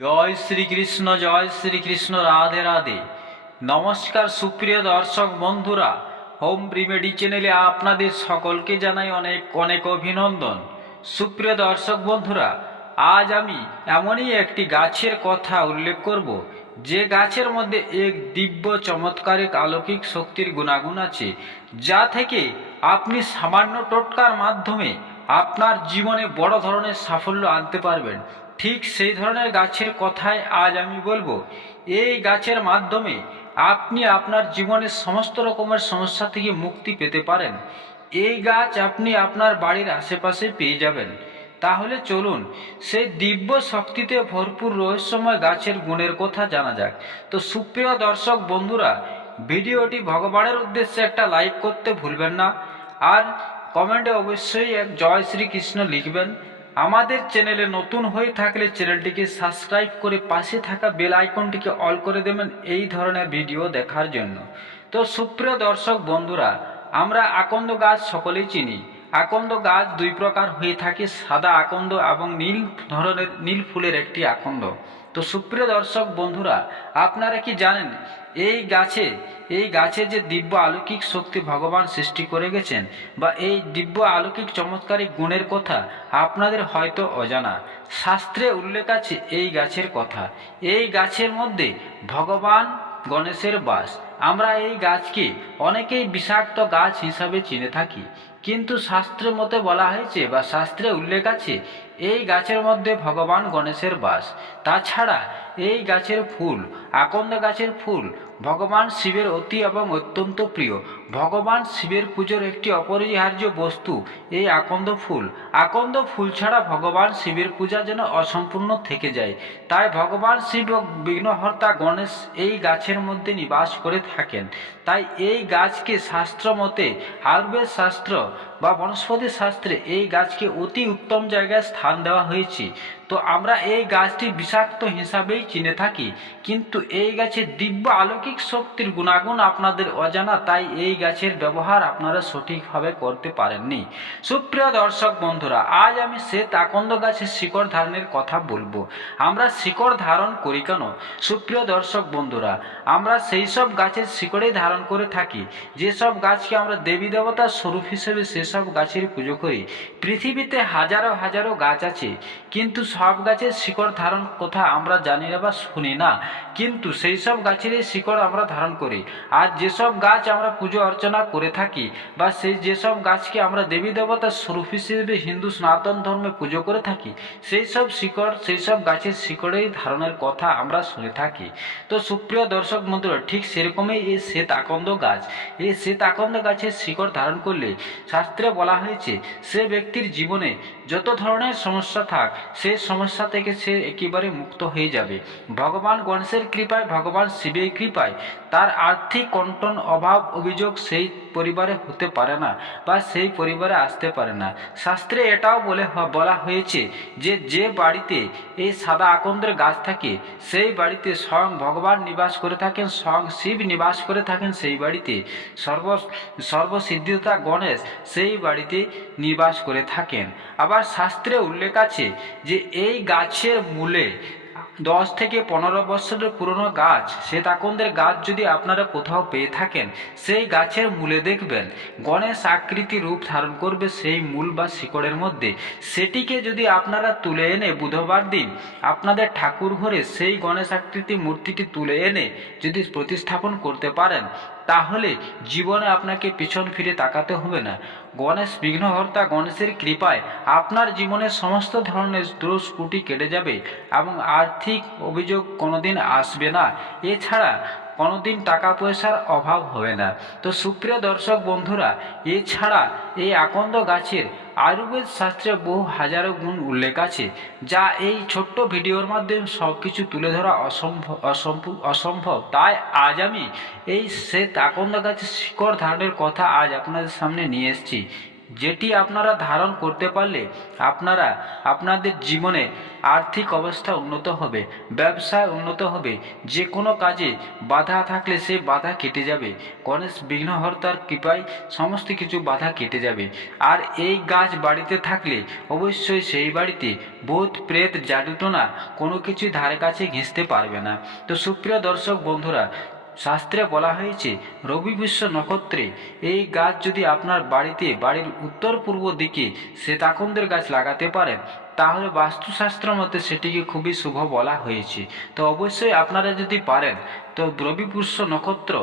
জয় শ্রীকৃষ্ণ জয় শ্রীকৃষ্ণ রাধে রাধে। নমস্কার সুপ্রিয় দর্শক বন্ধুরা, হোম রিমেডি চ্যানেলে আপনাদের সকলকে জানাই অনেক অনেক অভিনন্দন। সুপ্রিয় দর্শক বন্ধুরা, আজ আমি এমনই একটি গাছের কথা উল্লেখ করব, যে গাছের মধ্যে এক দিব্য চমৎকারিক আলৌকিক শক্তির গুণাগুণ আছে, যা থেকে আপনি সামান্য টোটকার মাধ্যমে আপনার জীবনে বড় ধরনের সাফল্য আনতে পারবেন। ঠিক সেই ধরনের গাছের কথাই আজ আমি বলব। এই গাছের মাধ্যমে আপনি আপনার জীবনের সমস্ত রকমের সমস্যা থেকে মুক্তি পেতে পারেন। এই গাছ আপনি আপনার বাড়ির আশেপাশে পেয়ে যাবেন। তাহলে চলুন, সেই দিব্য শক্তিতে ভরপুর রহস্যময় গাছের গুণের কথা জানা যাক। তো সুপ্রিয় দর্শক বন্ধুরা, ভিডিওটি ভগবানের উদ্দেশ্যে একটা লাইক করতে ভুলবেন না। আর কমেন্টে অবশ্যই এক জয় শ্রীকৃষ্ণ লিখবেন। আমাদের চ্যানেলে নতুন হয়ে থাকলে চ্যানেলটিকে সাবস্ক্রাইব করে পাশে থাকা বেল আইকনটিকে অল করে দেবেন এই ধরনের ভিডিও দেখার জন্য। তো সুপ্রিয় দর্শক বন্ধুরা, আমরা আকন্দ গাছ সকলেই চিনি। আকন্দ গাছ দুই প্রকার হয়ে থাকে, সাদা আকন্দ এবং নীল ধরনের, নীল ফুলের একটি আকন্দ। তো সুপ্রিয় দর্শক বন্ধুরা, আপনারা কি জানেন, এই গাছে এই গাছে যে দিব্য আলৌকিক শক্তি ভগবান সৃষ্টি করে গেছেন বা এই দিব্য আলৌকিক চমৎকারী গুণের কথা আপনাদের হয়তো অজানা। শাস্ত্রে উল্লেখ আছে এই গাছের কথা। এই গাছের মধ্যে ভগবান গণেশের বাস। আমরা এই গাছকে অনেকেই বিষাক্ত গাছ হিসাবে চিনে থাকি। কিন্তু শাস্ত্র মতে বলা হয়েছে বা শাস্ত্রে উল্লেখ আছে এই গাছের মধ্যে ভগবান গণেশের বাস। তাছাড়া এই গাছের ফুল, আকন্দ গাছের ফুল ভগবান শিবের অতি এবং অত্যন্ত প্রিয়। ভগবান শিবের পুজোর একটি অপরিহার্য বস্তু এই আকন্দ ফুল। আকন্দ ফুল ছাড়া ভগবান শিবের পূজা যেন অসম্পূর্ণ থেকে যায়। তাই ভগবান শিব ও বিঘ্নহর্তা গণেশ এই গাছের মধ্যে নিবাস করে থাকেন। তাই এই গাছকে শাস্ত্র মতে আয়ুর্বেদ শাস্ত্র বা বনস্পতি শাস্ত্রে এই গাছকে অতি উত্তম জায়গায় স্থান দেওয়া হয়েছে। তো আমরা এই গাছটি বিষাক্ত হিসাবেই চিনে থাকি। কিন্তু এই গাছের দিব্য আলৌকিক শক্তির গুণাগুণ আপনাদের অজানা, তাই এই গাছের ব্যবহার আপনারা সঠিকভাবে করতে পারেননি। সুপ্রিয় দর্শক বন্ধুরা, আজ আমি শ্বেত আকন্দ গাছের শিকড় ধারণের কথা বলব। আমরা শিকড় ধারণ করি কেন? সুপ্রিয় দর্শক বন্ধুরা, আমরা সেই সব গাছের শিকড়েই ধারণ করে থাকি। যেসব গাছকে আমরা দেবী দেবতার স্বরূপ হিসেবে সেসব গাছের পুজো করি। পৃথিবীতে হাজারো হাজারো গাছ আছে, কিন্তু সব গাছের শিকড় ধারণ কথা আমরা জানি না বা শুনি না। কিন্তু সেই সব গাছেরই শিকড় আমরা ধারণ করি। আর যেসব গাছ আমরা পুজো অর্চনা করে থাকি বা সেই যেসব গাছকে আমরা দেবী দেবতার স্বরূপ হিসেবে হিন্দু সনাতন ধর্মে পুজো করে থাকি, সেই সব শিকড়, সেই সব গাছের শিকড়েই ধারণের কথা আমরা শুনে থাকি। তো সুপ্রিয় দর্শক বন্ধুরা, ঠিক সেরকমই এই শ্বেত আকন্দ গাছ। এই শ্বেত আকন্দ গাছের শিকড় ধারণ করলে শাস্ত্রে বলা হয়েছে, সে ব্যক্তির জীবনে যত ধরনের সমস্যা থাক, সে সমস্যা থেকে সে একেবারে মুক্ত হয়ে যাবে। ভগবান গণেশের কৃপায়, ভগবান শিবের কৃপায় তার আর্থিক কন্টন অভাব অভিযোগ সেই পরিবারে হতে পারে না বা সেই পরিবারে আসতে পারে না। শাস্ত্রে এটাও বলে বলা হয়েছে যে যে বাড়িতে এই সাদা আকন্দের গাছ থাকে, সেই বাড়িতে স্বয়ং ভগবান নিবাস করে থাকেন, স্বয়ং শিব নিবাস করে থাকেন, সেই বাড়িতে সর্ব সর্বসিদ্ধিতা গণেশ সেই বাড়িতে নিবাস করে থাকেন। আবার শাস্ত্রে উল্লেখ আছে যে, এই গাছের মূলে দশ থেকে পনেরো বছরের পুরনো গাছ শ্বেত আকন্দের গাছ যদি আপনারা কোথাও পেয়ে থাকেন, সেই গাছের মূলে দেখবেন, গণেশ আকৃতি রূপ ধারণ করবে সেই মূল বা শিকড়ের মধ্যে। সেটিকে যদি আপনারা তুলে এনে বুধবার দিন আপনাদের ঠাকুর ঘরে সেই গণেশ আকৃতি মূর্তিটি তুলে এনে যদি প্রতিস্থাপন করতে পারেন তাহলে জীবনে আপনাকে পিছন ফিরে তাকাতে হবে না। গণেশ বিঘ্নহর্তা গণেশের কৃপায় আপনার জীবনের সমস্ত ধরনের দোষ কুটি কেটে যাবে এবং আর্থিক অভিযোগ কোনোদিন আসবে না। এছাড়া কোনোদিন টাকা পয়সার অভাব হবে না। তো সুপ্রিয় দর্শক বন্ধুরা, এছাড়া এই আকন্দ গাছের আয়ুর্বেদ শাস্ত্রে বহু হাজারো গুণ উল্লেখ আছে, যা এই ছোট্ট ভিডিওর মাধ্যমে সব কিছু তুলে ধরা অসম্ভব অসম্ভব অসম্ভব। তাই আজ আমি এই শ্বেত আকন্দ গাছের শিকড় ধারণের কথা আজ আপনাদের সামনে নিয়ে এসেছি। যেটি আপনারা ধারণ করতে পারলে আপনারা আপনাদের জীবনে আর্থিক অবস্থা উন্নত হবে, ব্যবসায় উন্নত হবে যে কোনো কাজে বাধা থাকলে সে বাধা কেটে যাবে। গণেশ বিঘ্নহর্তার কৃপায় সমস্ত কিছু বাধা কেটে যাবে। আর এই গাছ বাড়িতে থাকলে অবশ্যই সেই বাড়িতে ভূত, প্রেত, জাদুটোনা কোনো কিছুই ধারে কাছে ঘেঁষতে পারবে না। তো সুপ্রিয় দর্শক বন্ধুরা শাস্ত্রে বলা হয়েছে, রবি বিশ্ব নক্ষত্রে এই গাছ যদি আপনার বাড়িতে, বাড়ির উত্তর পূর্ব দিকে শ্বেতাকুন্দের গাছ লাগাতে পারেন, তাহলে বাস্তুশাস্ত্র মতে সেটিকে খুবই শুভ বলা হয়েছে। তো অবশ্যই আপনারা যদি পারেন, তো রবি পুষ্য নক্ষত্র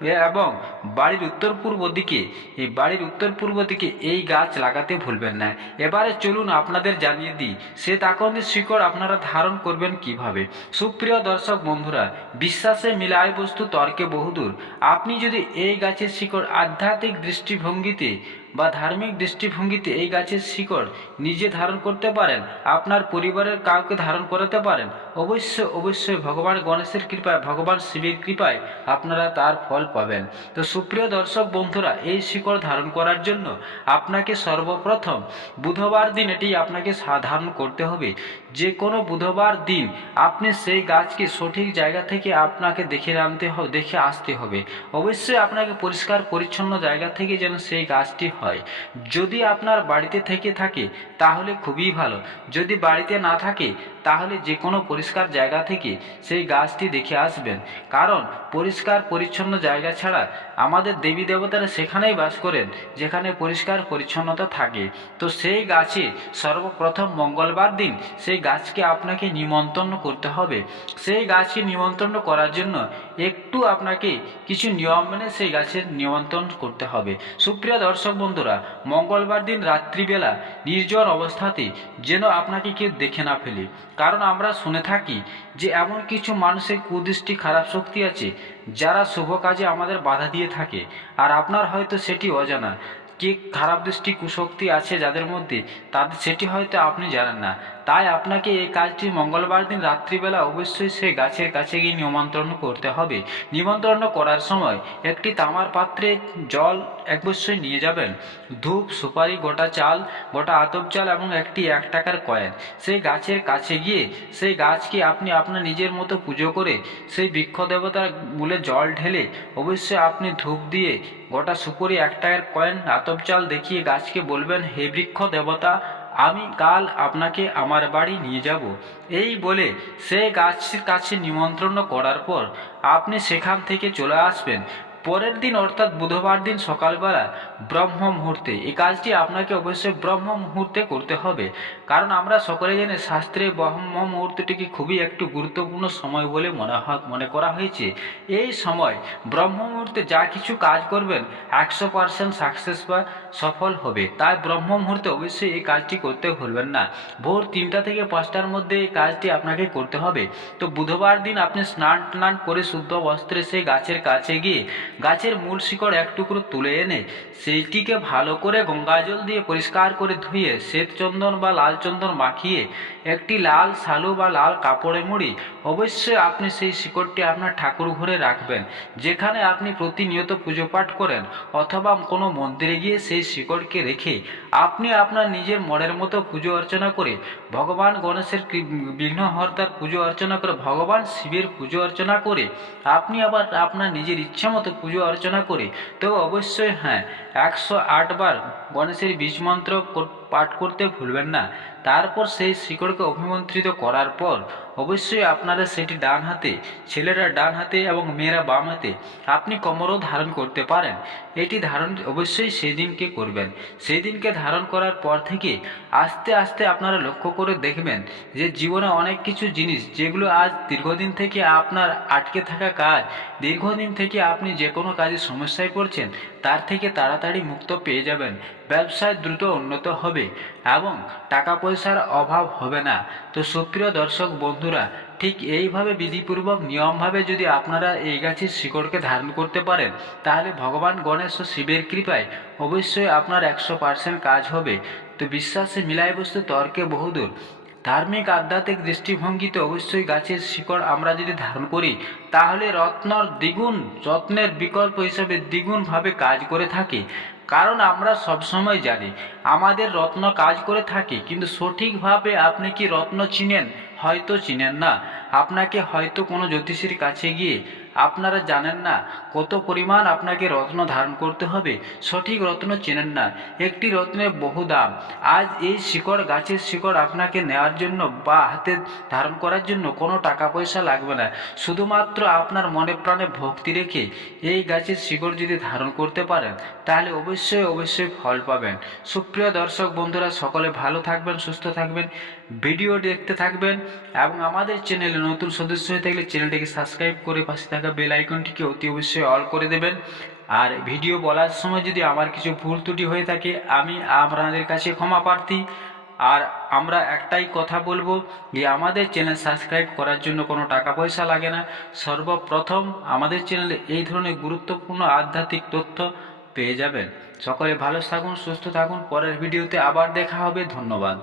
এবং বাড়ির উত্তর পূর্ব দিকে, এই বাড়ির উত্তর পূর্ব দিকে এই গাছ লাগাতে ভুলবেন না। এবারে চলুন আপনাদের জানিয়ে দিই, সে তাকন্দের শিকড় আপনারা ধারণ করবেন কীভাবে? সুপ্রিয় দর্শক বন্ধুরা, বিশ্বাসে মিলায় বস্তু তর্কে বহুদূর। আপনি যদি এই গাছের শিকড় আধ্যাত্মিক দৃষ্টিভঙ্গিতে বা ধার্মিক দৃষ্টিভঙ্গিতে এই গাছের শিকড় নিজে ধারণ করতে পারেন, আপনার পরিবারের কাউকে ধারণ করাতে পারেন, অবশ্যই অবশ্যই ভগবান গণেশের কৃপায়, ভগবান শিবের কৃপায় আপনারা তার ফল পাবেন। তো সুপ্রিয় দর্শক বন্ধুরা, এই শিকড় ধারণ করার জন্য আপনাকে সর্বপ্রথম বুধবার দিন এটি আপনাকে সাধারণ করতে হবে। যে কোনো বুধবার দিন আপনি সেই গাছকে সঠিক জায়গা থেকে আপনাকে দেখে আনতে হবে দেখে আসতে হবে। অবশ্যই আপনাকে পরিষ্কার পরিচ্ছন্ন জায়গা থেকে যেন সেই গাছটি হয়। যদি আপনার বাড়িতে থেকে থাকে তাহলে খুবই ভালো। যদি বাড়িতে না থাকে, তাহলে যে কোনো পরিষ্কার জায়গা থেকে সেই গাছটি দেখে আসবেন। কারণ পরিষ্কার পরিচ্ছন্ন জায়গা ছাড়া আমাদের দেবী দেবতারা সেখানেই বাস করেন, যেখানে পরিষ্কার পরিচ্ছন্নতা থাকে। তো সেই গাছে সর্বপ্রথম মঙ্গলবার দিন সেই গাছকে আপনাকে নিমন্ত্রণ করতে হবে। সেই গাছকে নিমন্ত্রণ করার জন্য একটু আপনাকে কিছু নিয়ম মেনে সেই গাছের নিমন্ত্রণ করতে হবে। সুপ্রিয় দর্শক বন্ধুরা, মঙ্গলবার দিন রাত্রিবেলা নির্জন অবস্থাতে যেন আপনাকে কেউ দেখে না ফেলে। কারণ আমরা শুনে থাকি যে এমন কিছু মানুষের কুদৃষ্টি খারাপ শক্তি আছে, যারা শুভ কাজে আমাদের বাধা দিয়ে থাকে। আর আপনার হয়তো সেটি অজানা। কে খারাপ দৃষ্টি কুশক্তি আছে যাদের মধ্যে, তাদের সেটি হয়তো আপনি জানেন না। তাই আপনাকে এই কাজটি মঙ্গলবার দিন রাত্রিবেলা অবশ্যই সেই গাছের কাছে গিয়ে নিমন্ত্রণ করতে হবে। নিমন্ত্রণ করার সময় একটি তামার পাত্রে জল অবশ্যই নিয়ে যাবেন। ধূপ, সুপারি, গোটা চাল, গোটা আতপ চাল এবং একটি এক টাকার কয়েন। সেই গাছের কাছে গিয়ে সেই গাছকে আপনি আপনার নিজের মতো পুজো করে সেই বৃক্ষ দেবতার মূলে জল ঢেলে অবশ্যই আপনি ধূপ দিয়ে গোটা সুপুরি এক টাকার কয়েন, আতপ চাল দেখিয়ে গাছকে বলবেন, হে বৃক্ষ দেবতা আমি কাল আপনাকে আমার বাড়ি নিয়ে যাব। এই বলে সে গাছের কাছে নিমন্ত্রণ করার পর আপনি সেখান থেকে চলে আসবেন। পরের দিন অর্থাৎ বুধবার দিন সকালবেলা ব্রহ্ম মুহূর্তে এই কাজটি আপনাকে অবশ্যই ব্রহ্ম মুহূর্তে করতে হবে। কারণ আমরা সকলে জানি শাস্ত্রে ব্রহ্ম মুহূর্তটিকে খুবই একটু গুরুত্বপূর্ণ সময় বলে মনে হয় মনে করা হয়েছে। এই সময় ব্রহ্ম মুহূর্তে যা কিছু কাজ করবেন, একশো পার্সেন্ট সাকসেস বা সফল হবে। তাই ব্রহ্ম মুহূর্তে অবশ্যই এই কাজটি করতে ভুলবেন না। ভোর তিনটা থেকে পাঁচটার মধ্যে এই কাজটি আপনাকে করতে হবে। তো বুধবার দিন আপনি স্নান টান করে শুদ্ধ বস্ত্রে সেই গাছের কাছে গিয়ে গাছের মূল শিকড় এক টুকরো তুলে এনে সেইটিকে ভালো করে গঙ্গা জল দিয়ে পরিষ্কার করে ধুয়ে শ্বেত চন্দন বা লাল চন্দন মাখিয়ে একটি লাল শালু বা লাল কাপড়ে মুড়ি অবশ্যই আপনি সেই শিকড়টি আপনার ঠাকুর ঘরে রাখবেন, যেখানে আপনি প্রতিনিয়ত পুজো পাঠ করেন, অথবা কোনো মন্দিরে গিয়ে সেই শিকড়কে রেখে আপনি আপনার নিজের মনের মতো পুজো অর্চনা করে ভগবান গণেশের বিঘ্নহর্তার পুজো অর্চনা করে, ভগবান শিবের পুজো অর্চনা করে, আপনি আবার আপনার নিজের ইচ্ছা মতো পুজো অর্চনা করে, তো অবশ্যই হ্যাঁ একশো আটবার গণেশের বীজ মন্ত্র পাঠ করতে ভুলবেন না। তারপর সেই শিকড়কে অভিমন্ত্রিত করার পর অবশ্যই আপনারা সেটি ডান হাতে, ছেলেরা ডান হাতে এবং মেয়েরা বাম হাতে আপনি কোমরও ধারণ করতে পারেন। এটি ধারণ অবশ্যই সেই দিনকে করবেন। সেই দিনকে ধারণ করার পর থেকে আস্তে আস্তে আপনারা লক্ষ্য করে দেখবেন যে জীবনে অনেক কিছু জিনিস যেগুলো আজ দীর্ঘদিন থেকে আপনার আটকে থাকা কাজ, দীর্ঘদিন থেকে আপনি যে কোনো কাজে সমস্যায় পড়ছেন তার থেকে তাড়াতাড়ি মুক্ত পেয়ে যাবেন। ব্যবসায় দ্রুত উন্নত হবে এবং টাকা পয়সার অভাব হবে না। তো সুপ্রিয় দর্শক বন্ধুরা, ঠিক এইভাবে বিধিপূর্বক নিয়মভাবে যদি আপনারা এই গাছের শিকড়কে ধারণ করতে পারেন, তাহলে ভগবান গণেশ ও শিবের কৃপায় অবশ্যই আপনার একশো পার্সেন্ট কাজ হবে। তো বিশ্বাসে মিলাই বস্তু তর্কে বহুদূর। ধার্মিক আধ্যাত্মিক দৃষ্টিভঙ্গিতে অবশ্যই গাছের শিকড় আমরা যদি ধারণ করি, তাহলে রত্নর দ্বিগুণ, যত্নের বিকল্প হিসেবে দ্বিগুণভাবে কাজ করে থাকে। কারণ আমরা সবসময় জানি, আমাদের রত্ন কাজ করে থাকে, কিন্তু সঠিকভাবে আপনি কি রত্ন চিনেন? হয়তো চিনেন না। আপনাকে হয়তো কোনো জ্যোতিষীর কাছে গিয়ে আপনারা জানেন না কত পরিমাণ আপনাকে রত্ন ধারণ করতে হবে? সঠিক রত্ন চেনেন না। একটি রত্নের বহু দাম। আজ এই শিকড়, গাছের শিকড় আপনাকে নেওয়ার জন্য বা হাতে ধারণ করার জন্য কোনো টাকা পয়সা লাগবে না। শুধুমাত্র আপনার মনে প্রাণে ভক্তি রেখে এই গাছের শিকড় যদি ধারণ করতে পারেন, তাহলে অবশ্যই অবশ্যই ফল পাবেন। সুপ্রিয় দর্শক বন্ধুরা, সকলে ভালো থাকবেন, সুস্থ থাকবেন, ভিডিও দেখতে থাকবেন এবং আমাদের চ্যানেলে নতুন সদস্য হয়ে থাকলে চ্যানেলটিকে সাবস্ক্রাইব করে পাশে থাকা বেল আইকনটিকে অতি অবশ্যই অল করে দেবেন। আর ভিডিও বলার সময় যদি আমার কিছু ভুল ত্রুটি হয়ে থাকে, আমি আপনাদের কাছে ক্ষমা প্রার্থী। আর আমরা একটাই কথা বলব যে, আমাদের চ্যানেল সাবস্ক্রাইব করার জন্য কোনো টাকা পয়সা লাগে না। সর্বপ্রথম আমাদের চ্যানেলে এই ধরনের গুরুত্বপূর্ণ আধ্যাত্মিক তথ্য পেয়ে যাবেন। সকলে ভালো থাকুন, সুস্থ থাকুন। পরের ভিডিওতে আবার দেখা হবে। ধন্যবাদ।